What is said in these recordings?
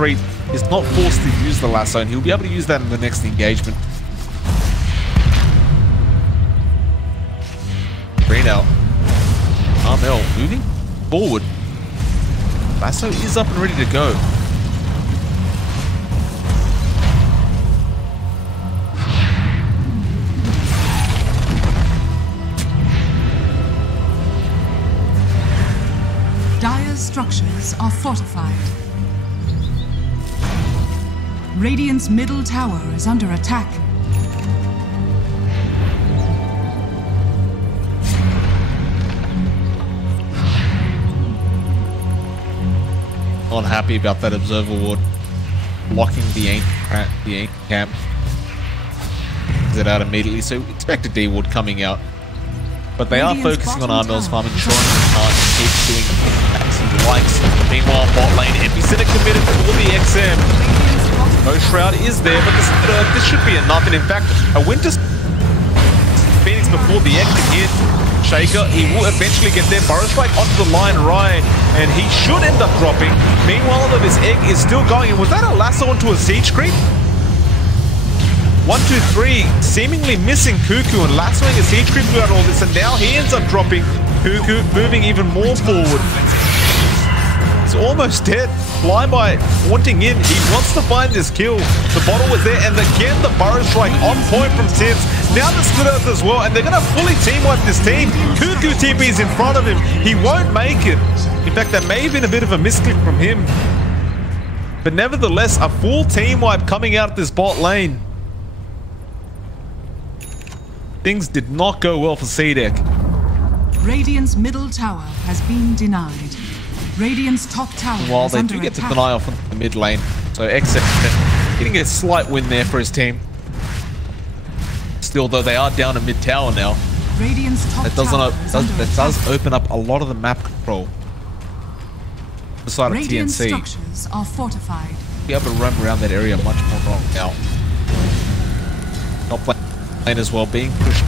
3 is not forced to use the lasso, and he'll be able to use that in the next engagement. 3 now. Armel moving forward. Lasso is up and ready to go. Dire's structures are fortified. Radiant's middle tower is under attack. Not happy about that observer ward blocking the ancient camp. Is it out immediately? So expect a D ward coming out. But they are focusing on Armel's farm, ensuring he can't keep doing as he likes. Meanwhile, bot lane, Epicenter committed for the XM. No Shroud is there, but this should be enough. And in fact, a Winter Phoenix before the exit hit. Shaker, he will eventually get there. Burrow Strike onto the line right, and he should end up dropping. Meanwhile, though, this egg is still going. And was that a lasso onto a siege creep? 1, 2, 3, seemingly missing Cuckoo and lassoing a siege creep throughout all this, and now he ends up dropping. Cuckoo moving even more forward. He's almost dead. Flyby wanting in. He wants to find this kill. The bottle was there, and again the Burrow Strike on point from Tibbs. Now the split earth as well, and they're going to fully team wipe this team. Cuckoo TP is in front of him. He won't make it. In fact, that may have been a bit of a misclick from him. But nevertheless, a full team wipe coming out of this bot lane. Things did not go well for CDEC. Radiant's middle tower has been denied. Radiant's top tower While is they under do get the attack. deny off on the mid lane, so XM getting a slight win there for his team. Still, though, they are down a mid tower now. Radiant's top tower does open up a lot of the map control. Beside of Radiant TNC, structures are fortified. be able to run around that area much more wrong now. Top lane as well being pushed.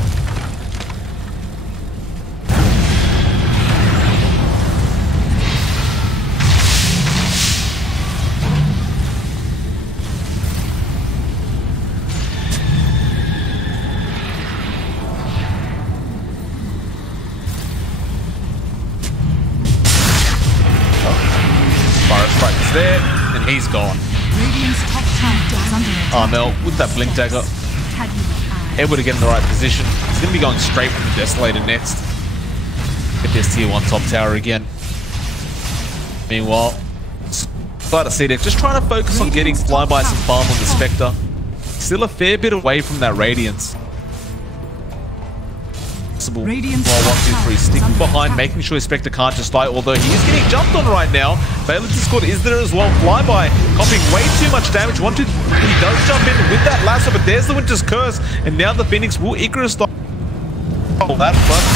There, and he's gone. Radiant's top tower is under attack. Armel with that blink dagger, able to get in the right position. He's going to be going straight for the Desolator next. Get this tier 1 top tower again. Meanwhile, side of CDEC just trying to focus on getting Flyby some farm on the Spectre. Still a fair bit away from that Radiance. While 1, 2, 3 sticking behind, making sure his Spectre can't just die, although he is getting jumped on right now. Valence Discord is there as well. Flyby copying way too much damage. 1, 2, 3, he does jump in with that lasso, but there's the Winter's Curse, and now the Phoenix will Icarus stop that front.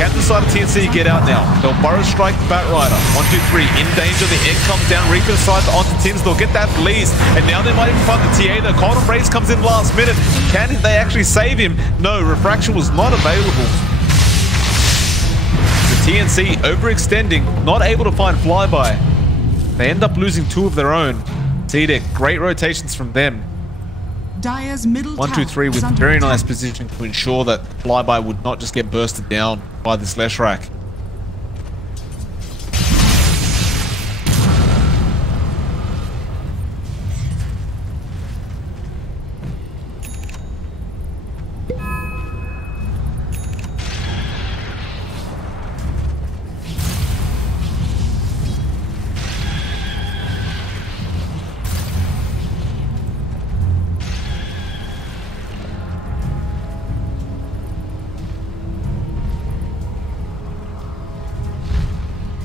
Can the side of TNC get out now? They'll Burrow Strike Batrider. 1, 2, 3 in danger. The egg comes down. Reaper side onto Tims. They'll get that Bleeze, and now they might even find the TA. The Cold Embrace comes in last minute. Can they actually save him? No, Refraction was not available. TNC overextending, not able to find Flyby. They end up losing 2 of their own. CDEC, great rotations from them. Dire's middle 1, 2, 3 with very nice positioning to ensure that Flyby would not just get bursted down by this Leshrac.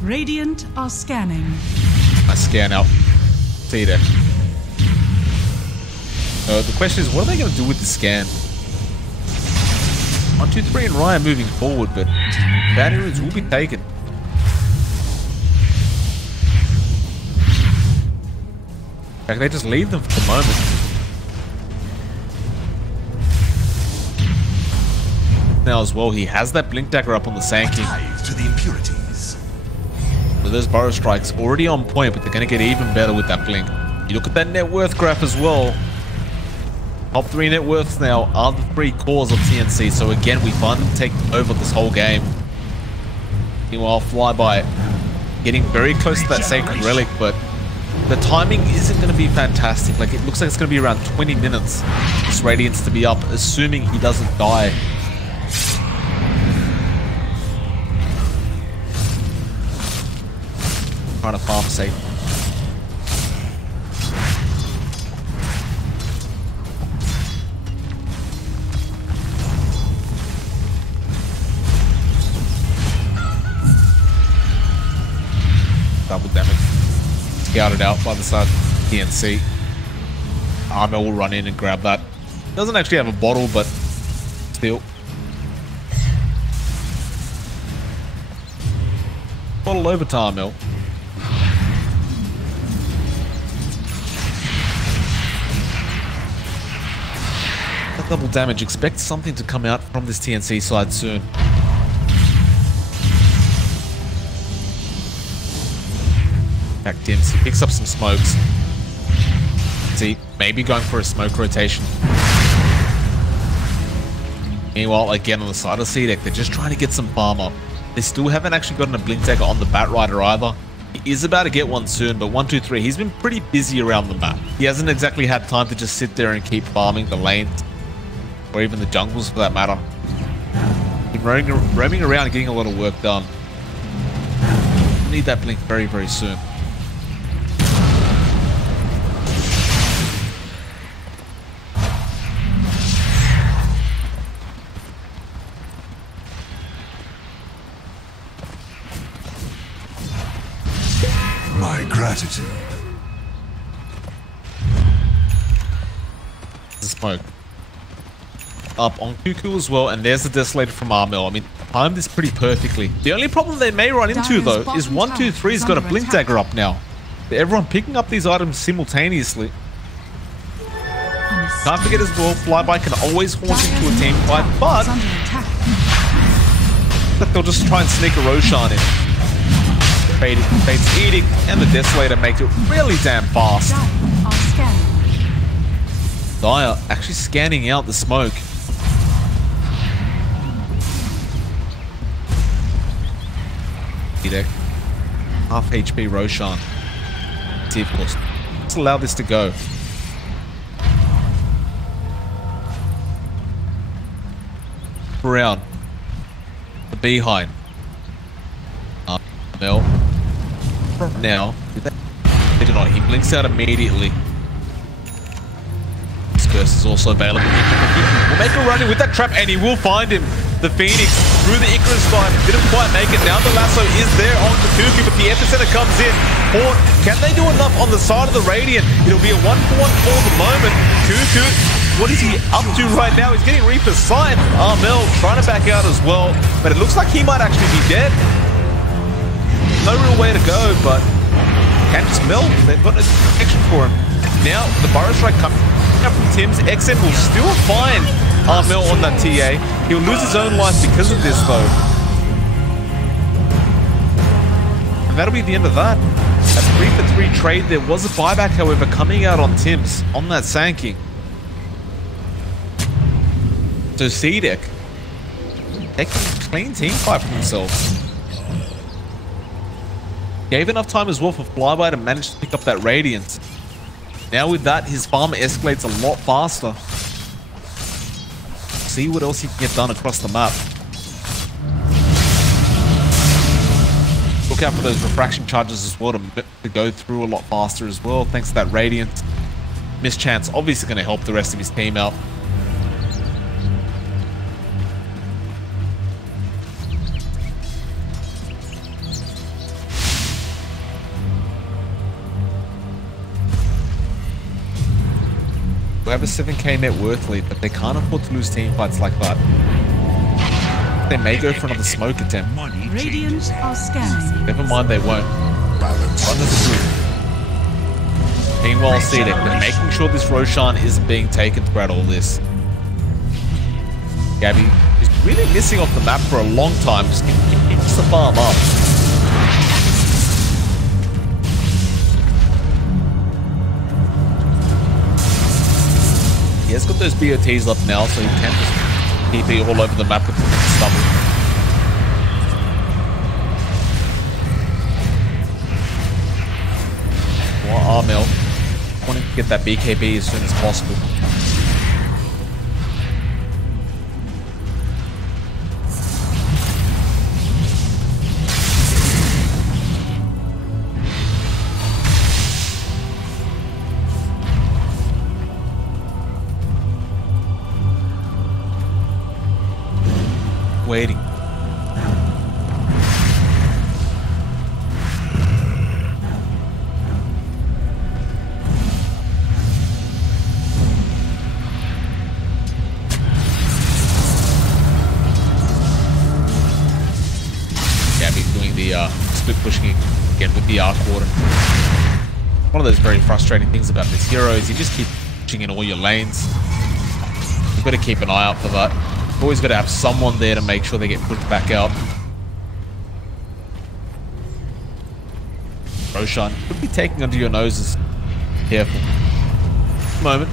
Radiant are scanning. I scan out CDEC. The question is, what are they going to do with the scan? 1, 2, 3 and Ryan moving forward, but bounty runes will be taken. In fact, they just leave them for the moment. Now as well, he has that blink dagger up on the Sand King. To the impurities. So those Burrow Strikes already on point, but they're going to get even better with that blink. You look at that net worth graph as well. Top 3 net worths now are the 3 cores of TNC. So again, we find them taking over this whole game. Meanwhile, Flyby getting very close to that Sacred Relic, but the timing isn't going to be fantastic. Like, it looks like it's going to be around 20 minutes. This Radiance to be up, assuming he doesn't die. Trying to farm safe. Double damage. Scouted out by the side TNC. Armor will run in and grab that. Doesn't actually have a bottle, but still. Bottle over to Armel. That double damage. Expect something to come out from this TNC side soon. Back Dims. He picks up some smokes. See, maybe going for a smoke rotation. Meanwhile, again on the side of CDEC, they're just trying to get some farm up. They still haven't actually gotten a blink dagger on the Bat Rider either. He is about to get one soon, but 1, 2, 3, he's been pretty busy around the map. He hasn't exactly had time to just sit there and keep farming the lanes, or even the jungles for that matter. He's roaming around and getting a lot of work done. Need that blink very, very soon. My gratitude. The smoke. Up on Cuckoo as well, and there's the Desolator from Armel. I mean, timed this pretty perfectly. The only problem they may run into, though, is 1, 2, 3's got a blink dagger up now. Everyone picking up these items simultaneously. Can't forget as well, Flyby can always force into a team fight, but they'll just try and sneak a Roshan in. Fate's Edict and the Desolator make it really damn fast. Dire actually scanning out the smoke. Edict. Half HP Roshan. See, of course. Let's allow this to go. Around. The Behind. Mel. Now, he blinks out immediately. This curse is also available. We'll make a run in with that trap, and he will find him. The Phoenix through the Icarus fight didn't quite make it. Now the lasso is there on Kuku, but the epicenter comes in. Port, can they do enough on the side of the Radiant? It'll be a 1-for-1 for the moment. Kuku, what is he up to right now? He's getting Reaper's Sight. Armel trying to back out as well, but it looks like he might actually be dead. No real way to go, but can just melt. They've got a protection for him. Now, the Burrow Strike coming up from Tim's. XM will still find Armel on that TA. He'll lose his own life because of this, though. And that'll be the end of that. A 3-for-3 trade. There was a buyback, however, coming out on Tim's on that Sand King. So CDEC taking a clean team fight for themselves. Gave enough time as well for Flyby to manage to pick up that Radiance. Now with that, his farm escalates a lot faster. See what else he can get done across the map. Look out for those refraction charges as well to go through a lot faster as well, thanks to that Radiance. Mischance obviously going to help the rest of his team out. We have a 7k net worth lead, but they can't afford to lose team fights like that. They may go for another smoke attempt. Radiant are scanning. Never mind, they won't. Run as a group. Meanwhile, CDEC, they're making sure this Roshan isn't being taken throughout all this. Gabby is really missing off the map for a long time, just keeps the farm up. He's got those BOTs up now, so he can just keep it all over the map with stubble. More Armel. Wanting to get that BKB as soon as possible. Waiting. Gabby's doing the split pushing again with the arc warden. One of those very frustrating things about this hero is you just keep pushing in all your lanes. You've got to keep an eye out for that. Always got to have someone there to make sure they get pushed back out. Roshan could be taking under your noses. Careful. Moment.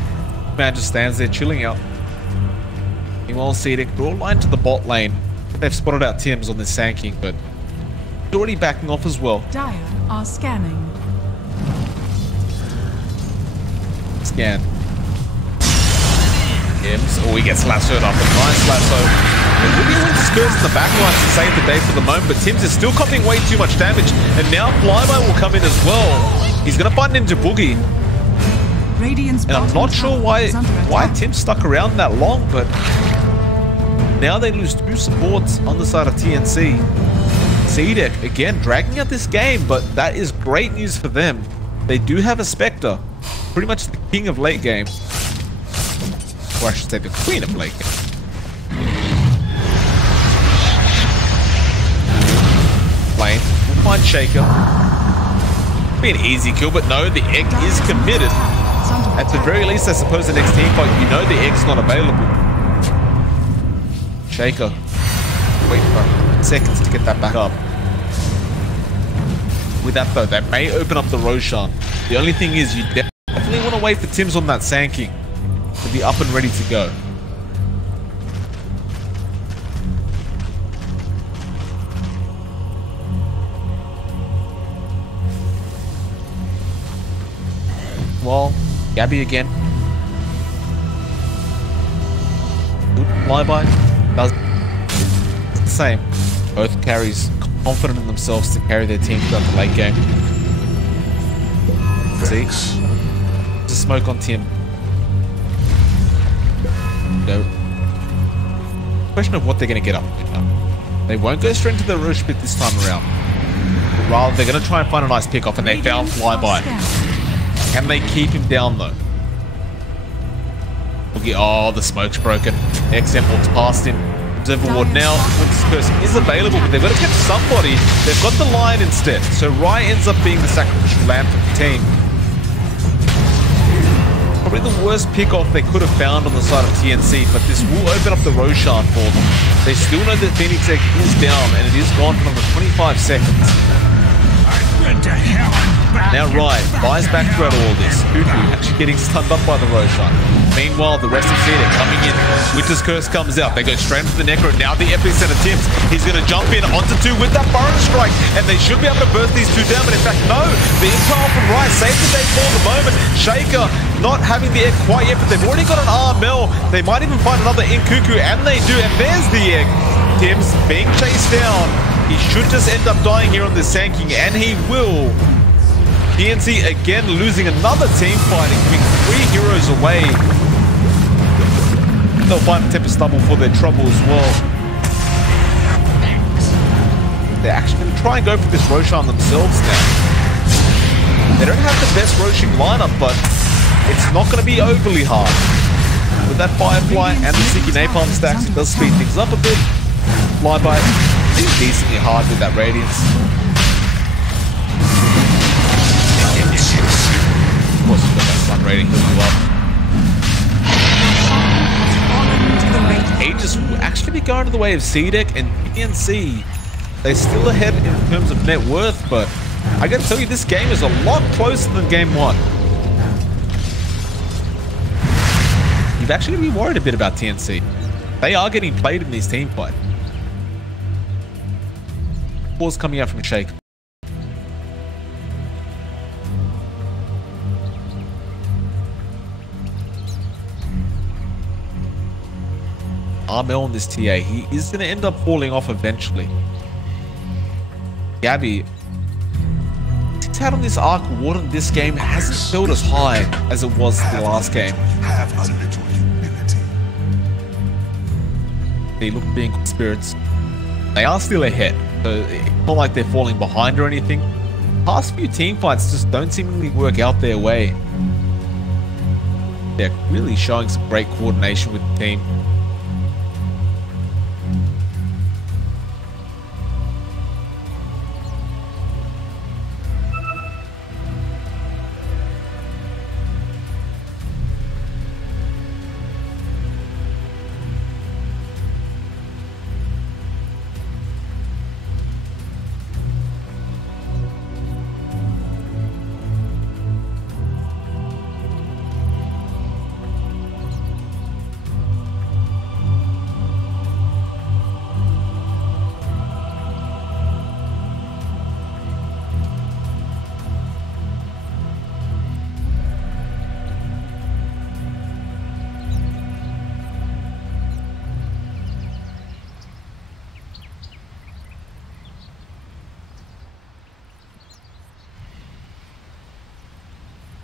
Man just stands there chilling out. Meanwhile, CDEC, they're all lined to the bot lane. They've spotted out Tim's on this Sanking, but he's already backing off as well. Dire are scanning. Scan. Oh, he gets lassoed up. A nice lasso. It will be able to skirts in the backline to save the day for the moment, but Tim's is still copying way too much damage. And now Flyby will come in as well. He's going to find Ninja Boogie. And I'm not sure why Tim stuck around that long, but now they lose two supports on the side of TNC. CDEC, again, dragging out this game, but that is great news for them. They do have a Spectre. Pretty much the king of late game. Or I should say the queen of late game. Lane. We'll find Shaker. Be an easy kill, but no, the egg is committed. At the very least, I suppose the next team fight, you know the egg's not available. Shaker. Wait for seconds to get that back up. With that though, that may open up the Roshan. The only thing is, you definitely want to wait for Tim's on that Sanking to be up and ready to go. Well, Gabby again. Good flyby. Does the same. Both carries confident in themselves to carry their team throughout the late game. See? Just smoke on Tim. Go. Question of what they're going to get up to. They won't go straight into the rush pit this time around. But rather, they're going to try and find a nice pick off, and they found Flyby. Can they keep him down though? Oh, the smoke's broken. XM walks past him. Observer Ward now. This person is available, but they've got to catch somebody. They've got the Lion instead. So Rai ends up being the sacrificial lamb for the team. Probably the worst pick-off they could have found on the side of TNC, but this will open up the Roshan for them. They still know that Phoenix Egg is down, and it is gone for another 25 seconds. Now Rai buys back throughout all this. Cuckoo actually getting stunned up by the Roshan. Meanwhile, the rest of CDEC coming in. Winter's Curse comes out. They go straight into the Necro. Now the epicenter Tims. He's going to jump in onto two with that Burrow Strike, and they should be able to burst these two down. But in fact, no. The impile from Rai saves the day for the moment. Shaker not having the egg quite yet, but they've already got an Armel. They might even find another in Cuckoo, and they do. And there's the egg. Tims being chased down. He should just end up dying here on this Sanking, and he will. TNC again losing another team fight and giving 3 heroes away. They'll find Tempest Double for their trouble as well. They're actually going to try and go for this Roshan themselves now. They don't have the best Roshan lineup, but it's not going to be overly hard. With that Firefly and the Sticky Napalm stacks, it does speed things up a bit. Flyby is decently hard with that Radiance. Of course, you've got that Sun Rating heal you up. Aegis will actually be going to the way of CDEC and TNC. They're still ahead in terms of net worth, but I gotta tell you, this game is a lot closer than game 1. You've actually going to be worried a bit about TNC. They are getting played in these team fights. Balls coming out from Shake. Armel on this TA, he is going to end up falling off eventually. Gabby, his out on this Arc Warden this game hasn't felt as high as it was the last game. Have a little humility. They look being good spirits. They are still ahead, so it's not like they're falling behind or anything. Past few team fights just don't seemingly work out their way. They're really showing some great coordination with the team.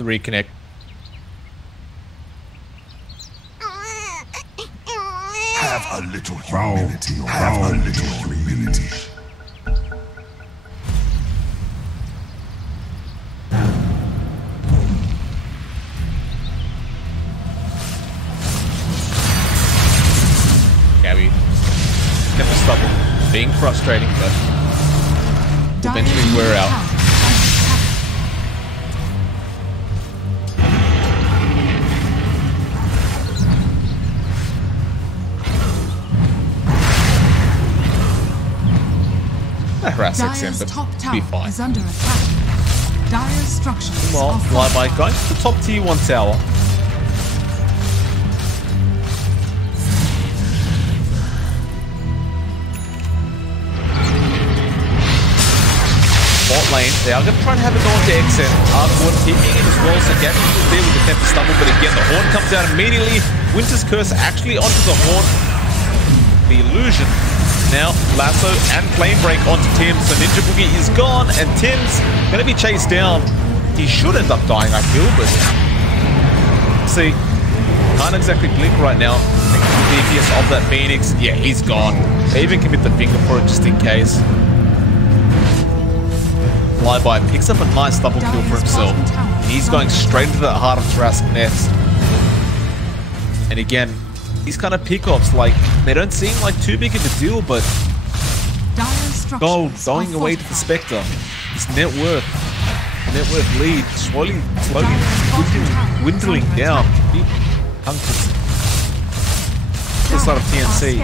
Reconnect. Have a little humility. Have a little humility. Gabby. Never stubble. Being frustrating, but eventually wear out. Harass XM, but be fine. Is under attack. Dire's structures Well, are Flyby going to the top tier 1 tower. Bot lane, they are going to try and have it go into XM. Arcwood keeping it as well, so Gabby is there with the temper stumble, but again, the Horn comes out immediately. Winter's Curse actually onto the Horn. The illusion. Now, Lasso and Flame Break onto Tim, so Ninja Boogie is gone, and Tim's going to be chased down. He should end up dying, I feel, but... See, can't exactly blink right now. The DPS of that Phoenix, yeah, he's gone. They even commit the finger for it just in case. Flyby picks up a nice double kill for himself. He's going straight into the heart of Tarrasque Nest. And again, these kind of pickups, like, they don't seem like too big of a deal, but going away to the Spectre. His net worth lead slowly dwindling down. This side of TNC.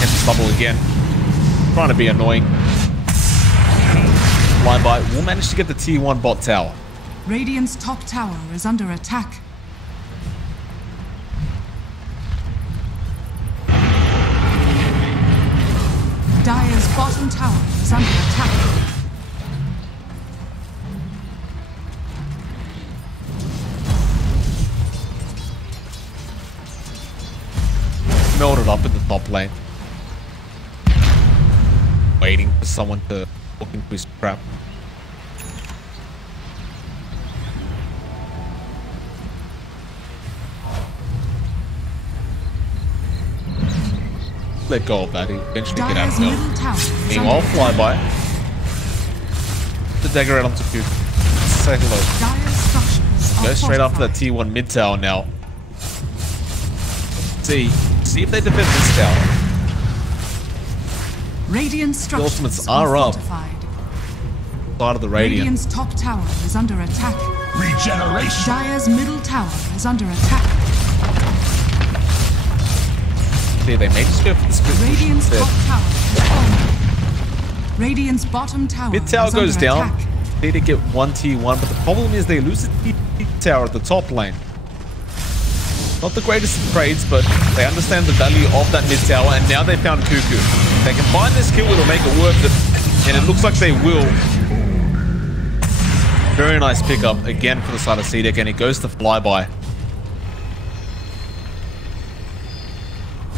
And bubble again. Trying to be annoying. Flyby will manage to get the tier 1 bot tower. Radiant's top tower is under attack. Dire's bottom tower is under attack. Melted up in the top lane. Waiting for someone to walk into his trap. Let go of that. He eventually get out of Mel. Meanwhile, Flyby. The dagger out onto Duke. Say hello. Go straight after that tier 1 mid tower now. See if they defend this tower. Radiant structures the ultimates are up. Fortified. Side of the Radiant. Radiant's top tower is under attack. Regeneration. Dire's middle tower is under attack. See, they may just go for the split. Radiant's top tower is falling. Radiant's bottom tower Mid tower is goes under down. attack. They did get one T1, but the problem is they lose the T tower at the top lane. Not the greatest of trades, but they understand the value of that mid tower, and now they found Cuckoo. If they can find this kill, it'll make it worth it, and it looks like they will. Very nice pickup again for the side of CDEC, and it goes to Flyby.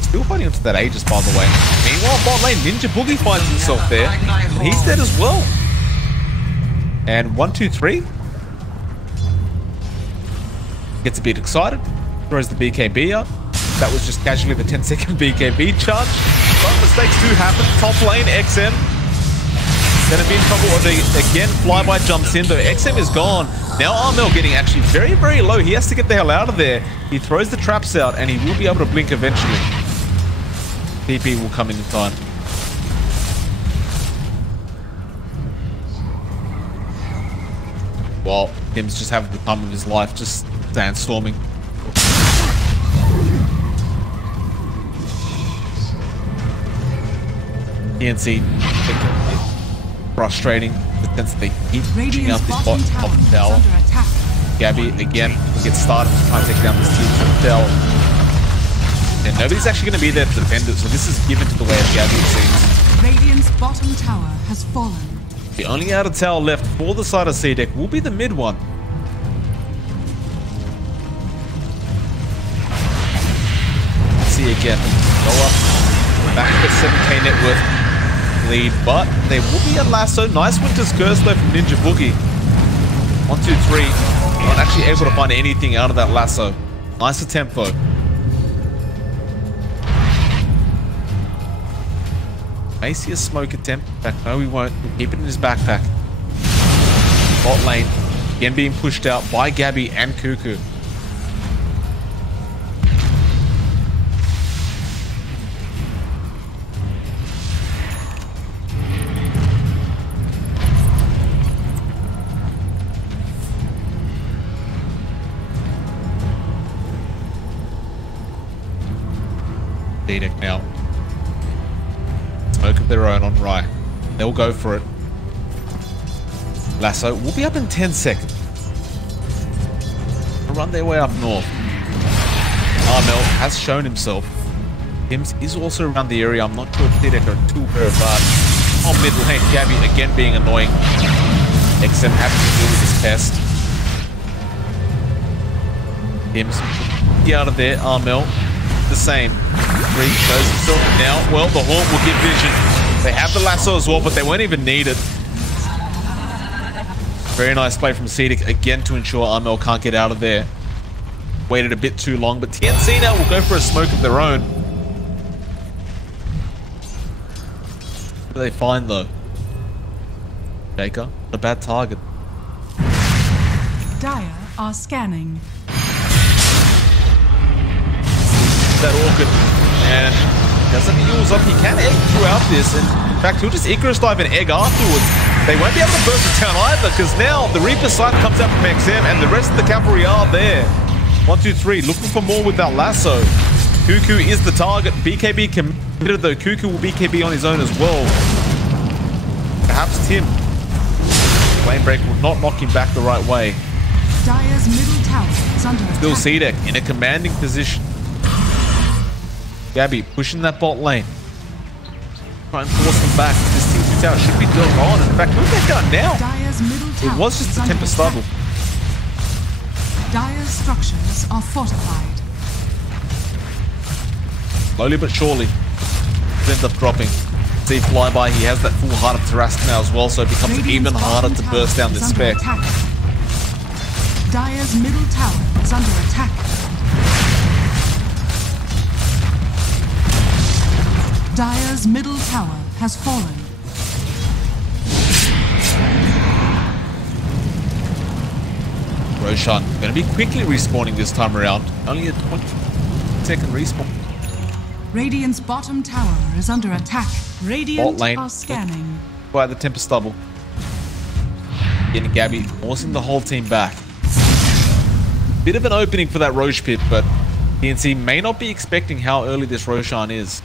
Still fighting into that Aegis, by the way. Meanwhile, bot lane, Ninja Boogie finds himself there, and he's dead as well. And 1, 2, 3. Gets a bit excited. Throws the BKB up. That was just casually the 10-second BKB charge. But mistakes do happen. Top lane, XM. Gonna be in trouble with again. Flyby jumps in, though XM is gone. Now Armel getting actually very, very low. He has to get the hell out of there. He throws the traps out, and he will be able to blink eventually. TP will come in time. While Tim's just having the time of his life, just sandstorming. TNC, frustrating the sense that they keep pushing out this bot top tower. Gabby again gets started to try and take down this T2 tower. And nobody's actually going to be there to defend it, so this is given to the way of Gabby, it seems. Radiant's bottom tower has fallen. The only outer tower left for the side of CDEC will be the mid one. See again, go up, back to 7k net worth lead, but there will be a lasso. Nice Winter's Curse though from Ninja Boogie. 1, 2, 3. Not actually able to find anything out of that lasso. Nice attempt though. May see a smoke attempt. In fact, no, we won't. We'll keep it in his backpack. Bot lane again being pushed out by Gabby and Cuckoo. CDEC now. Smoke of their own on Rye. They'll go for it. Lasso will be up in 10 seconds. They'll run their way up north. Armel has shown himself. Hims is also around the area. I'm not sure if CDEC are too far apart. On mid lane, Gabby again being annoying. XM having to deal with this pest. Hims out of there. Armel the same. Reed shows himself now. Well, the Haunt will give vision. They have the lasso as well, but they won't even need it. Very nice play from CDEC again to ensure Armel can't get out of there. Waited a bit too long, but TNC now will go for a smoke of their own. What do they find though? Baker, a bad target. Dire are scanning. That Orchid, and doesn't use up. He can egg throughout this, and in fact he'll just Icarus dive and egg afterwards. They won't be able to burst the town either, because now the Reaper sight comes out from XM and the rest of the cavalry are there. 1, 2, 3, looking for more with that lasso. Cuckoo is the target. BKB committed though. Cuckoo will BKB on his own as well. Perhaps Tim. Flame Break will not knock him back the right way. Dire's middle tower is under attack. Still CDEC in a commanding position. Gabby pushing that bot lane. Try and force them back. This T2 tower should be built on. In fact, look at that now. Dire's middle tower It was just a Tempest stubble. Dire's structures are fortified. Slowly but surely, it ends up dropping. See Flyby, he has that full heart of Tarrasque now as well, so it becomes even harder to burst down this spec. Dire's middle tower is under attack. Dire's middle tower has fallen. Roshan going to be quickly respawning this time around. Only a 20-second respawn. Radiant's bottom tower is under attack. Radiant lane. are scanning. By the Tempest stubble. Getting Gabby, forcing the whole team back. Bit of an opening for that Roche pit, but TNC may not be expecting how early this Roshan is.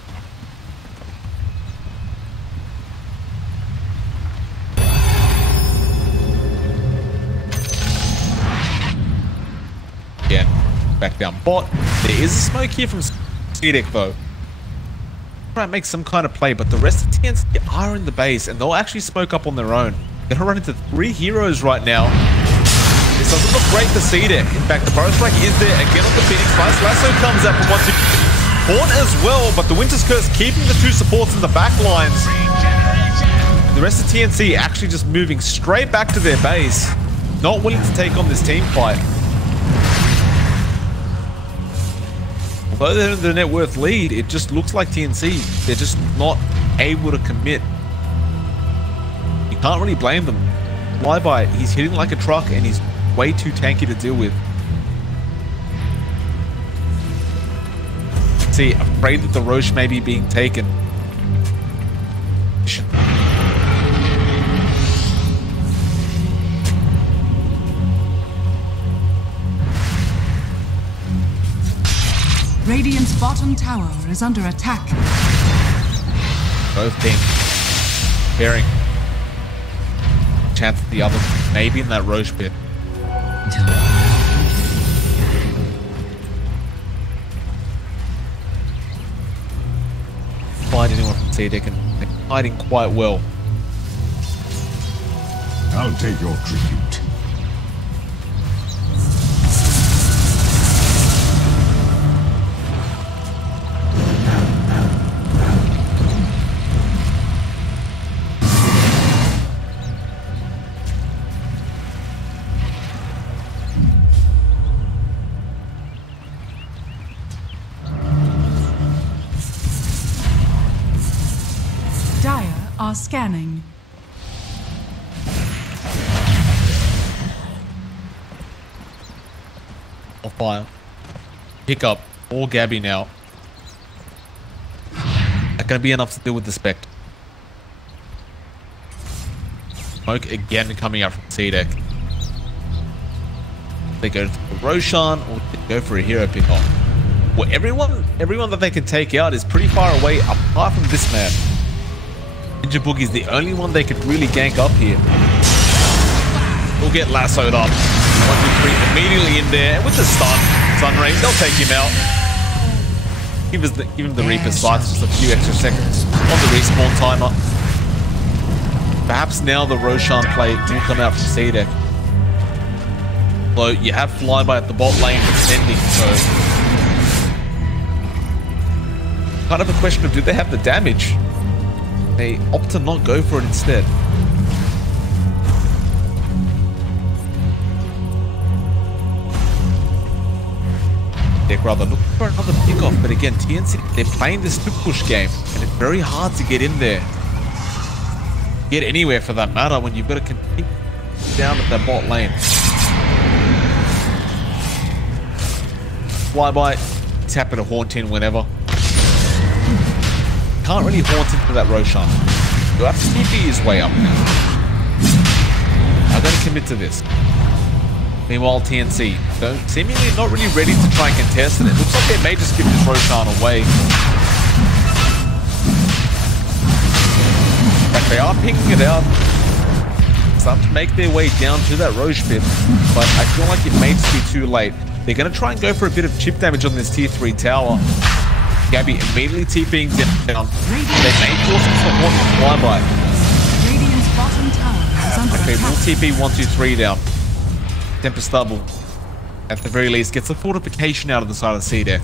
back down bot. There is a smoke here from CDEC though. Try and make some kind of play, but the rest of TNC are in the base and they'll actually smoke up on their own. They're gonna run into 3 heroes right now. This doesn't look great for CDEC. In fact, the Burrow Strike is there again on the Phoenix. Nice lasso comes out from 1-2. Horn as well, but the Winter's Curse keeping the 2 supports in the back lines. The rest of TNC actually just moving straight back to their base. Not willing to take on this team fight. Although they're in the net worth lead, it just looks like TNC, they're just not able to commit. You can't really blame them. Flyby, he's hitting like a truck and he's way too tanky to deal with. See, afraid that the Roche may be being taken. Radiant's bottom tower is under attack. Both teams bearing chance at the other, maybe in that Roche pit. Find anyone from CDEC and they're hiding quite well. I'll take your tribute. Are scanning. I'll fire. Pick up all Gabby now. Not gonna be enough to deal with the Spectre. Smoke again coming out from CDEC. They go for the Roshan or they go for a hero pick off. Well, everyone that they can take out is pretty far away apart from this man. Ninja Boogie's the only one they could really gank up here. We'll get lassoed up. 1, 2, 3 immediately in there. And with the stun, Sunray, they'll take him out. Give him the Reaper sights, just a few extra seconds on the respawn timer. Perhaps now the Roshan play will come out from CDEC. Though you have Flyby at the bot lane extending, so kind of a question of do they have the damage? They opt to not go for it instead. They'd rather look for another pickoff, but again, TNC, they're playing this quick push game, and it's very hard to get in there. Get anywhere for that matter when you've got to continue down at that bot lane. Flyby, he's happy to haunt in whenever. Can't really haunt into that Roshan. You'll have to TP his way up now. I'm going to commit to this. Meanwhile, TNC, though, seemingly not really ready to try and contest it. It looks like they may just give this Roshan away. In fact, they are picking it out. Starting to make their way down to that Roche pit, but I feel like it may just be too late. They're going to try and go for a bit of chip damage on this tier 3 tower. Gabby immediately TPing down. They may force it to support the Flyby. Radiant's bottom tower is under Okay, attack. we'll TP 1, 2, 3 down. Tempest Stubble, at the very least, gets the fortification out of the side of CDEC.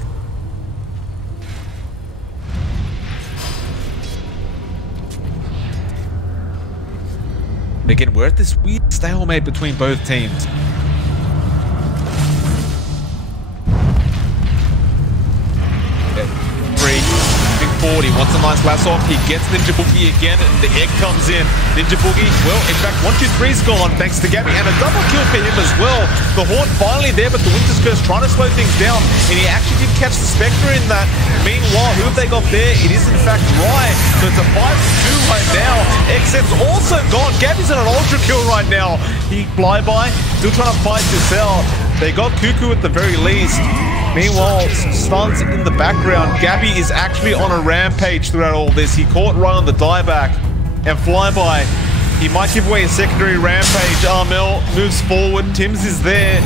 Again, we're at this weird stalemate between both teams. He wants a nice lasso off. He gets Ninja Boogie again, and the egg comes in. Ninja Boogie, well, in fact, 1, 2, 3's gone thanks to Gabby, and a double kill for him as well. The Haunt finally there, but the Winter's Curse trying to slow things down, and he actually did catch the Spectre in that. Meanwhile, who have they got there? It is, in fact, Rye. So it's a 5-2 right now. XM's also gone. Gabby's in an ultra kill right now. He Flyby, still trying to fight this out. They got Cuckoo at the very least. Meanwhile, stuns in the background. Gabby is actually on a rampage throughout all this. He caught right on the dieback. And Flyby, he might give away a secondary rampage. Armel moves forward. Tim's is there.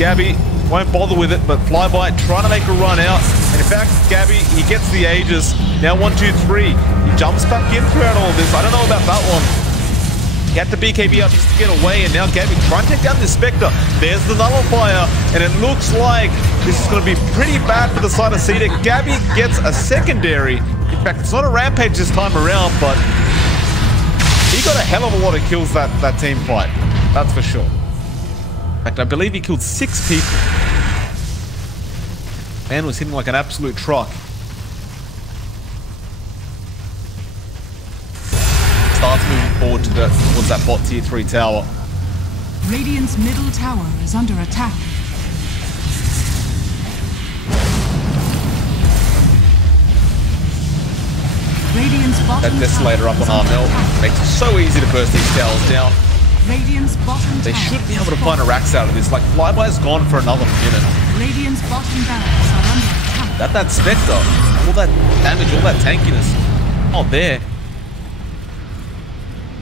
Gabby Won't bother with it, but Flyby trying to make a run out. And in fact, Gabby, he gets the Aegis. Now 1, 2, 3. He jumps back in throughout all of this. I don't know about that one. He had the BKB up just to get away, and now Gabby trying to take down the Spectre. There's the Nullifier, and it looks like this is going to be pretty bad for the side of CDEC. Gabby gets a secondary. In fact, it's not a rampage this time around, but he got a hell of a lot of kills that team fight. That's for sure. In fact, I believe he killed 6 people. Man was hitting like an absolute truck. Starts moving forward towards that bot tier 3 tower. Radiant's middle tower is under attack. Radiant's bottom That Desolator up on Armel makes it so easy to burst these towers down. Radiant's bottom They tower should be able to find a Rax out of this. Like, Flyby's gone for another minute. Radiant's bottom barracks are under attack. That Spectre, all that damage, all that tankiness. Oh, there.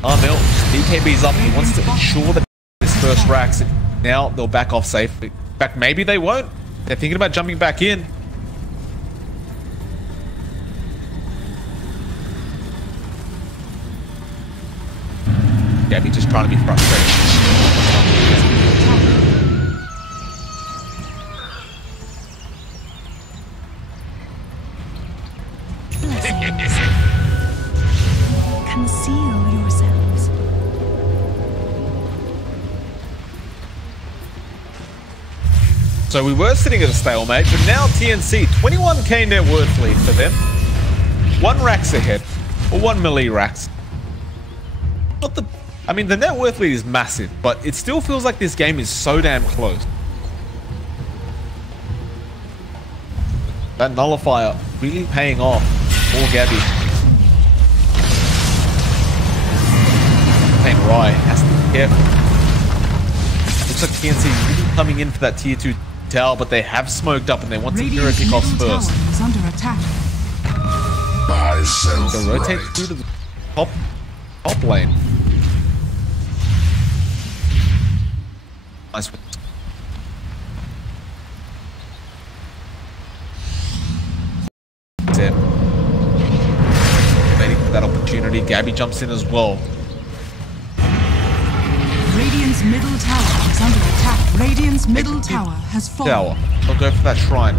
Armel, DKB's up. He wants to ensure that this first Rax. Now they'll back off safely. In fact, maybe they won't. They're thinking about jumping back in. Gabby just trying to be frustrated. Conceal yourselves. So we were sitting at a stalemate, but now TNC, 21k net worth lead for them. 1 Rax ahead, or 1 melee Rax. Not the... I mean, the net worth lead is massive, but it still feels like this game is so damn close. That Nullifier really paying off for Gabby. Playing right, has to be careful. Looks like TNC really coming in for that tier 2 tower, but they have smoked up and they want some hero kickoffs first. Is under attack. So rotate through to the top lane. Nice. Waiting for that opportunity. Gabby jumps in as well. Radiant's middle tower is under attack. Radiant's middle tower has fallen. Tower. I'll go for that shrine.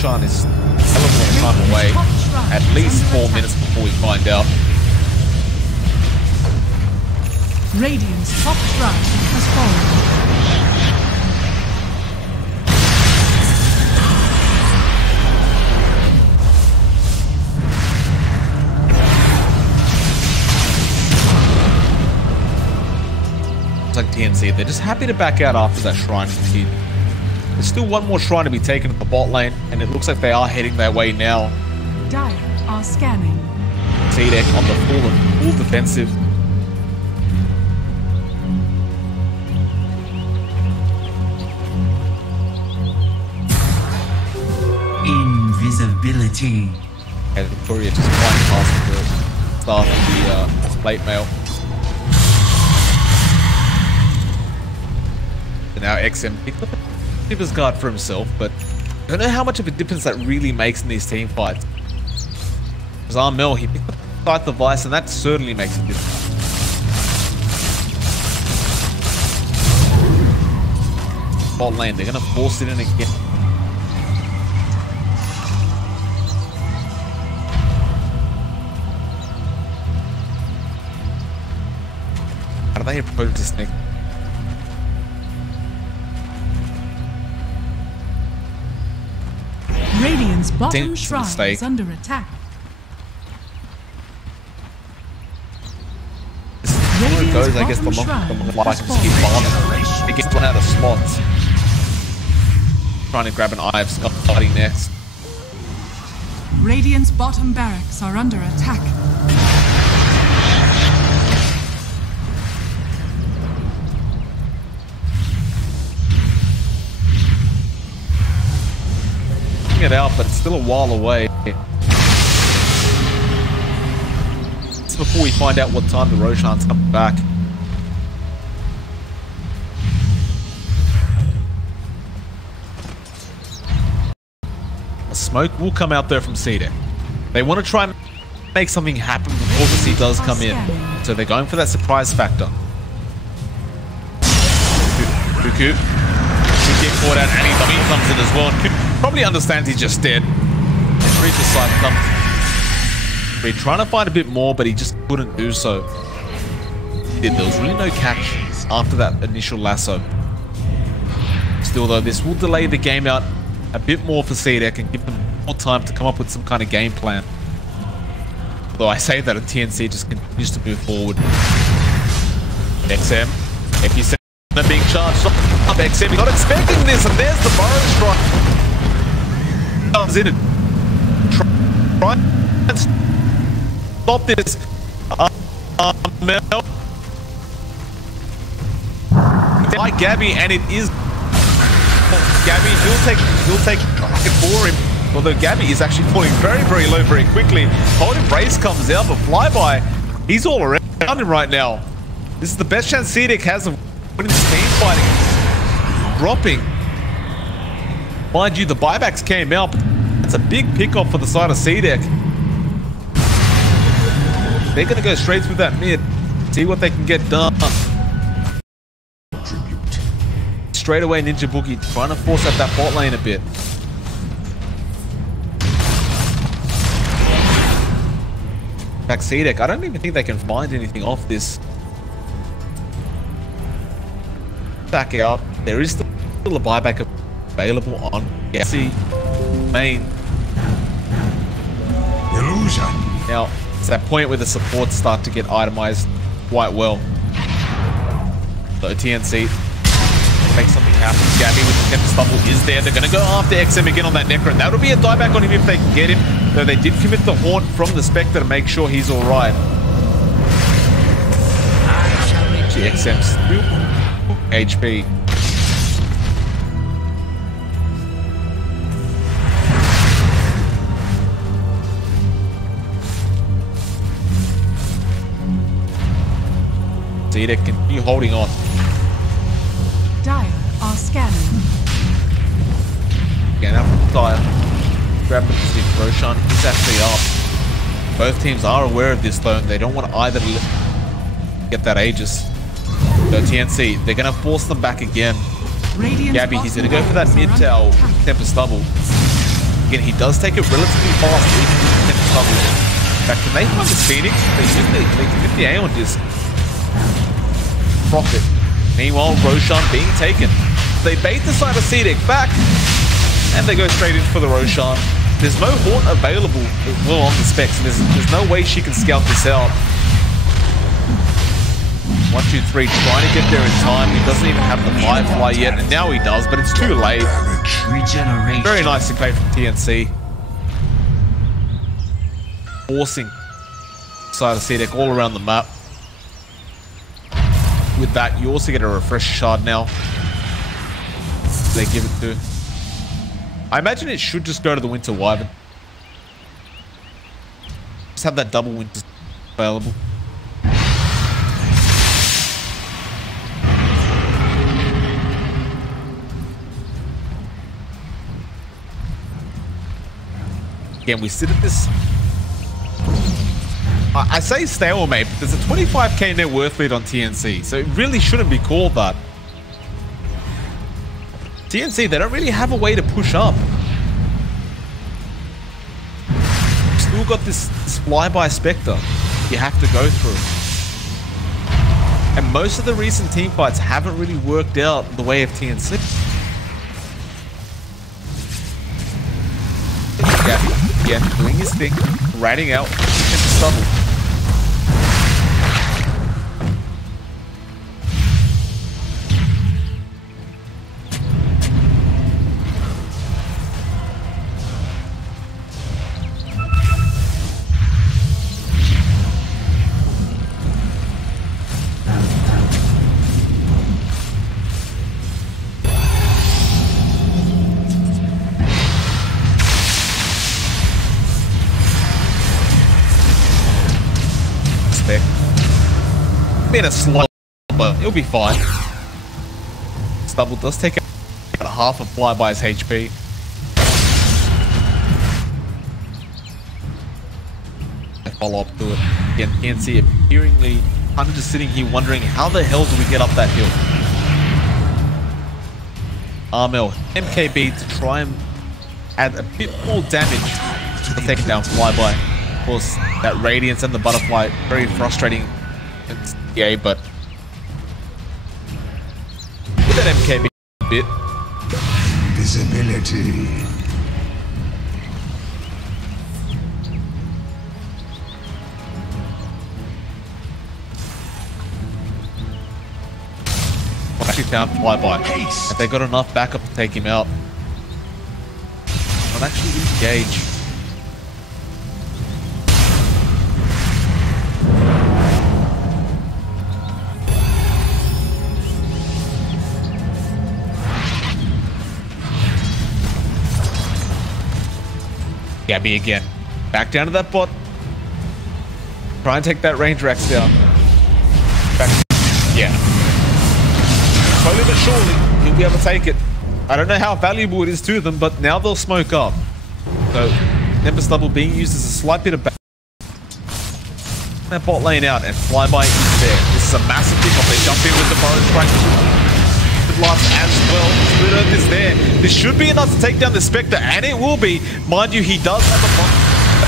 Shrine is a little time away. At least 4 minutes before we find out. Radiant's top shrine has fallen. It's like TNC, they're just happy to back out after that shrine. There's still 1 more shrine to be taken at the bot lane, and it looks like they are heading their way now. Dire are scanning. CDEC on the full defensive. Invisibility. And Victoria just flying past the start of the plate mail. And now XM picked up a Tippers guard for himself, but I don't know how much of a difference that really makes in these team fights. Because Armel, he picked up the Scythe device, and that certainly makes a difference. Bot lane, they're going to force it in again. How do they approach this next? Radiant's bottom Seems a shrine mistake. is under attack. This is where it goes, I guess, the longer I can just keep farming. It gets run out of slots. Trying to grab an eye of Scotty next. Radiant's bottom barracks are under attack. It out, but it's still a while away. It's before we find out what time the Roshan's coming back. smoke will come out there from CDEC. They want to try and make something happen before the C does come in. So they're going for that surprise factor. Cuckoo. Could get caught out, and he comes in as well. And probably understands he's just dead. Reaches side comes. We're trying to find a bit more, but he just couldn't do so. There was really no catch after that initial lasso. Still though, this will delay the game out a bit more for CDEC and give them more time to come up with some kind of game plan. Although I say that, TNC just continues to move forward. XM, FU7 being charged up. XM, you're not expecting this, and there's the burrow strike. Comes in and try and stop this. Mel. By Gabby, and it is Gabby. He'll take it for him. Although Gabby is actually falling very, very low very quickly. Holding brace comes out, but flyby, he's all around him right now. This is the best chance CDEC has of winning this team fighting. Dropping. Mind you, the buybacks came out. It's a big pick-off for the side of CDEC. They're going to go straight through that mid. See what they can get done. Straight away, Ninja Boogie trying to force out that bot lane a bit. Back CDEC, I don't even think they can find anything off this. Back out. There is still a buyback available on TNC main. Illusion. Now, it's that point where the supports start to get itemized quite well. So TNC make something happen. Gabby with the Tempest Bubble is there. They're going to go after XM again on that Necro, and that'll be a dieback on him if they can get him. Though they did commit the Haunt from the Spectre to make sure he's alright. XM still HP. CDEC continue holding on. Dire are scanning. Again, up from Dire. Grab the position. Roshan is actually up. Both teams are aware of this though, and they don't want either to get that Aegis. So TNC, they're going to force them back again. Gabby, he's going to go for that mid tower Tempest Double. Again, he does take it relatively fast even with the Tempest Double. In fact, when they find this Phoenix, they can get the Aeon Disc. Profit. Meanwhile, Roshan being taken. They bait the side of CDEC back, and they go straight in for the Roshan. There's no Haunt available well on the specs, and there's no way she can scout this out. 1, 2, 3, trying to get there in time. He doesn't even have the Firefly yet, and now he does, but it's too late. Regeneration. Very nicely played from TNC. Forcing side of CDEC all around the map. With that, you also get a refresh shard now. They give it to. I imagine it should just go to the Winter Wyvern. Just have that double Winter available. Again, we sit at this. I say stalemate, but there's a 25k net worth lead on TNC, so it really shouldn't be called that. TNC, they don't really have a way to push up. Still got this flyby Spectre you have to go through. And most of the recent team fights haven't really worked out the way of TNC. Yeah, doing his thing, riding out, and stubble. Been a slow, but it'll be fine. Stubble does take out half of Flyby's HP. follow up to it. Again, TNC appearingly kind of just sitting here wondering how the hell do we get up that hill? Armel, MKB to try and add a bit more damage to the taking down flyby. Of course, that radiance and the butterfly, very frustrating. Yeah, but with that MKB a bit. Visibility. Actually found flyby. Have they got enough backup to take him out? Not actually engage. Gabby again. Back down to that bot. Try and take that range Rex down. Back. Yeah. Slowly but surely, he'll be able to take it. I don't know how valuable it is to them, but now they'll smoke up. So, Never Stubble being used as a slight bit of back. That bot lane out, and Flyby is there. This is a massive kickoff. They jump in with the Burrow strike. Blast as well. Split Earth is there. This should be enough to take down the Spectre, and it will be. Mind you, he does have a bomb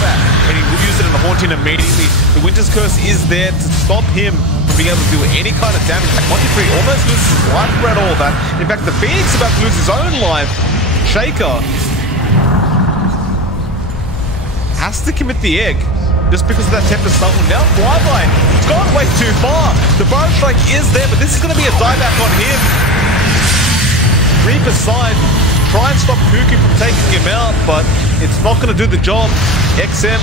back, and he will use it in the Haunting immediately. The Winter's Curse is there to stop him from being able to do any kind of damage. Like 1-3 almost loses his life throughout all of that. In fact, the Phoenix is about to lose his own life. Shaker has to commit the egg just because of that Tempest Stun. Now Flyby, it's gone way too far. The Burrow Strike is there, but this is going to be a dieback on him. Reaper side, try and stop Kuku from taking him out, but it's not going to do the job. XM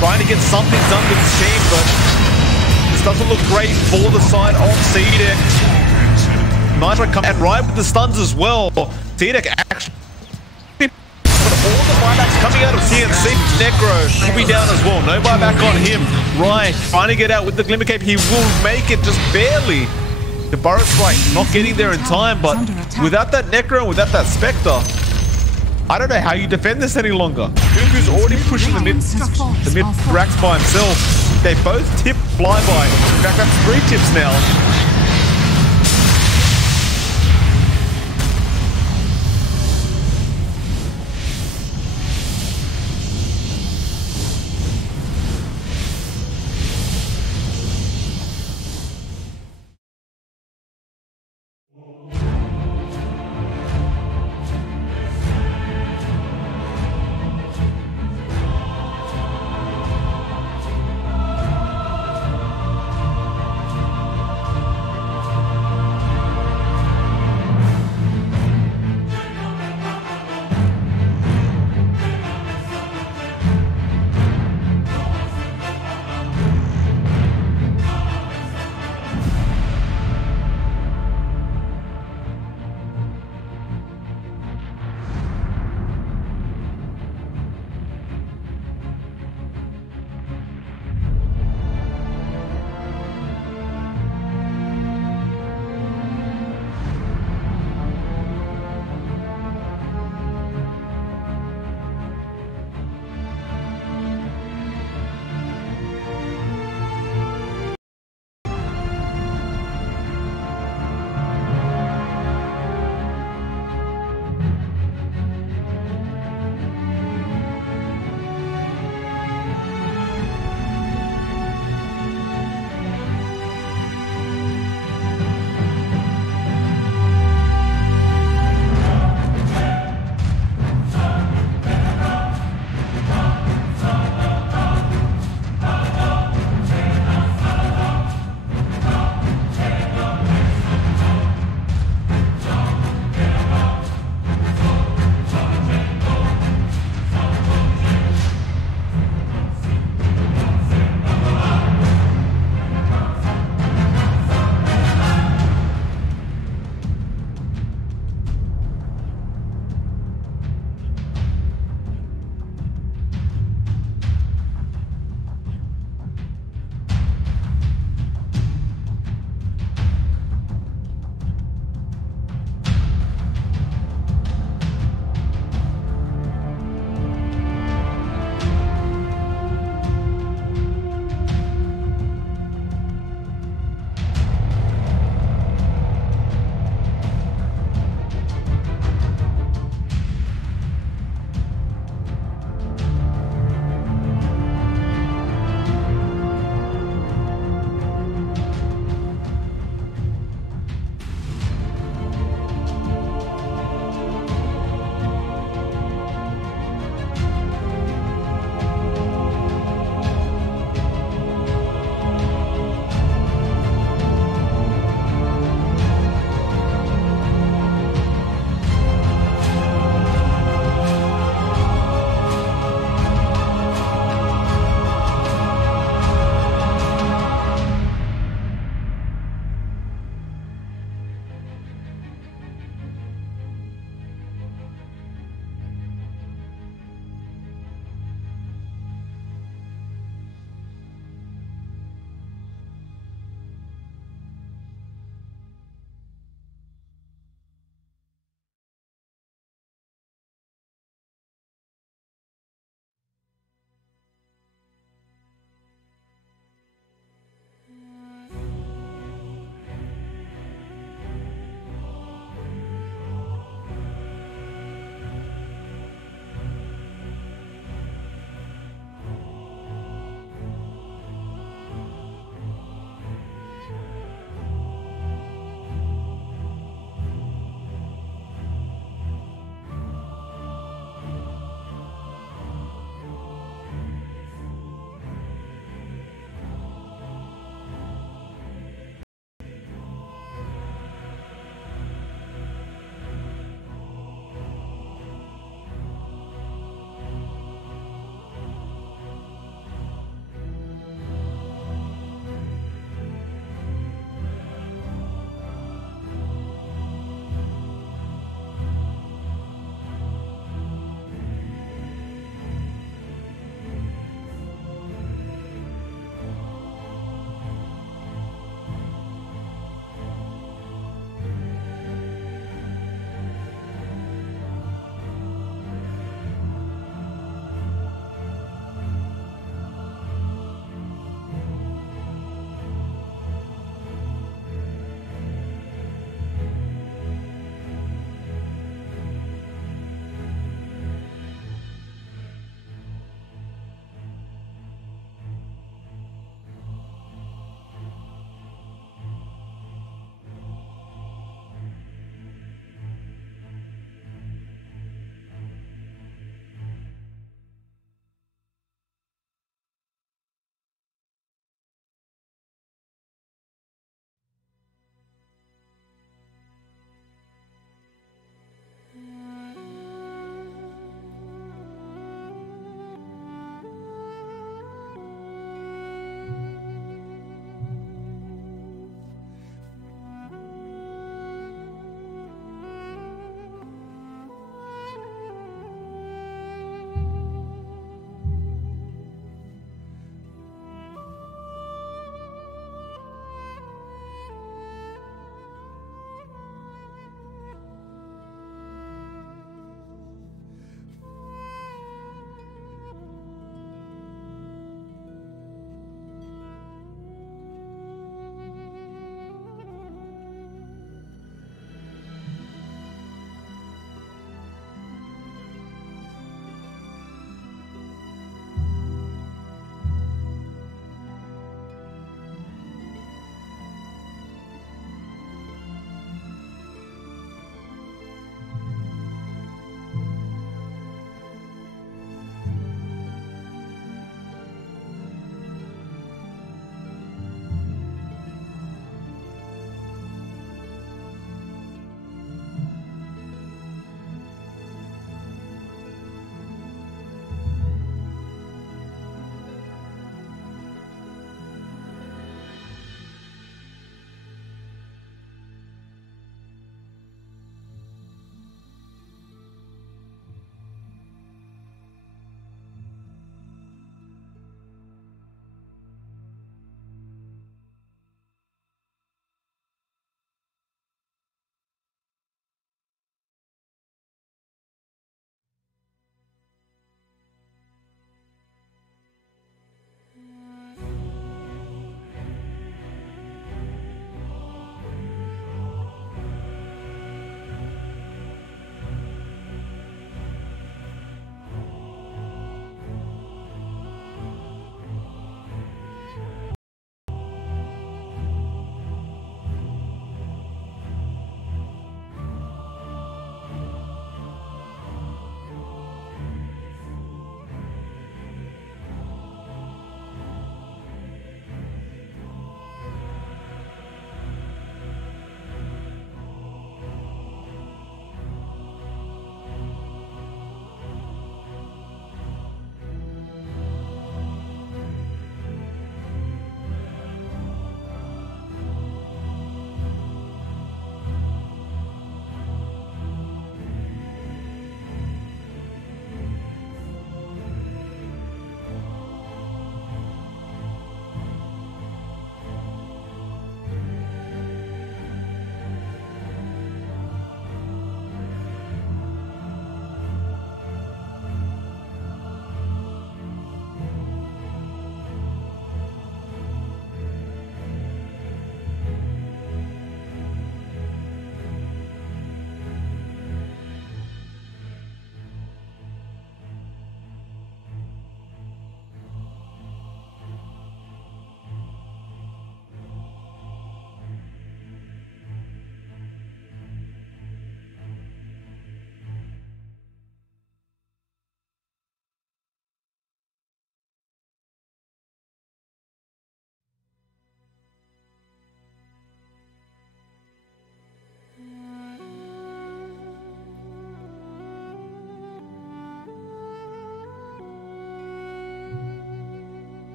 trying to get something done with his team, but this doesn't look great for the side of CDEC. Nitro come and ride with the stuns as well. CDEC actually, but all the buybacks coming out of TNC. Necro will be down as well. No buyback on him. Ryan trying to get out with the Glimmer Cape. He will make it just barely. The Burrow Strike not getting there in time, but without that Necro and without that Spectre, I don't know how you defend this any longer. Kuku's already pushing the mid racks by himself. They both tip Flyby. In fact, that's 3 tips now.